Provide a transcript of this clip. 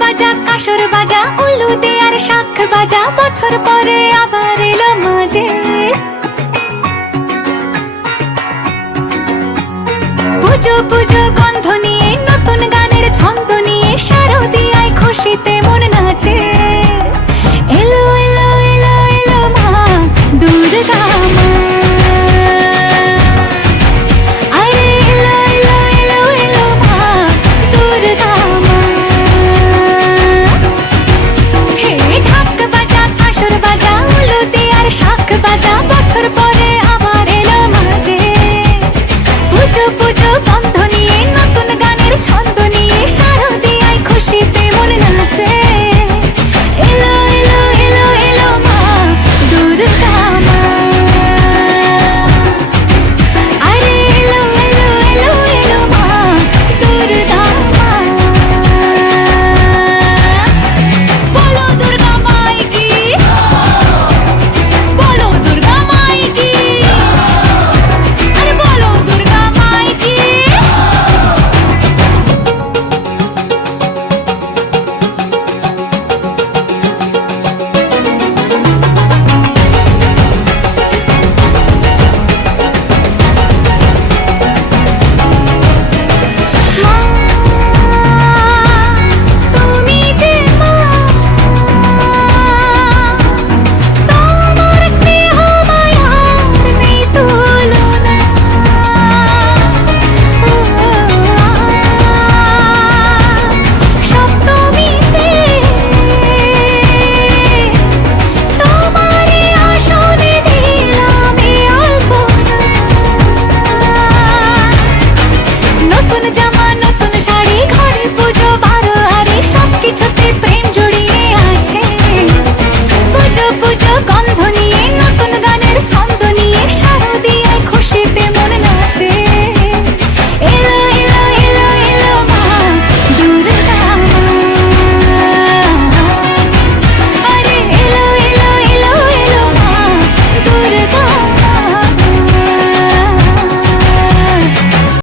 বাজা কাসর বাজা উলু দে আর শাখ বাজা, বছর পরে আবার এলো মাঝে। পুজো পুজো গন্ধ নিয়ে নতুন গানের ছন্দ নিয়ে শারদিয়ায় খুশিতে মন নাচে। এলো এলো এলো এলো মা দুর্গা মা, আরে এলো এলো এলো এলো মা দুর্গা মা। হে ঢাক বাজা কাসর বাজা উলু দে আর শাখ বাজা, বছর পরে আবার এলো মাঝে। পুজো পুজো গন্ধ নিয়ে নতুন গানের ছন্দ নিয়ে শারদিয়ায় খুশিতে মন নাচে। এলো এলো এলো এলো মা দুর্গা মা, আরে এলো এলো এলো এলো মা দুর্গা মা। বলো দুর্গা মাই কি, বলো দুর্গা মাই কি, আরে বলো দুর্গা মাই কি। মা তুমি যে মা, তোমার স্নেহ মায়ার নেই তুলনা। সপ্তমীতে তোমারে আসনে দিলাম এই আলপনা। নতুন জামা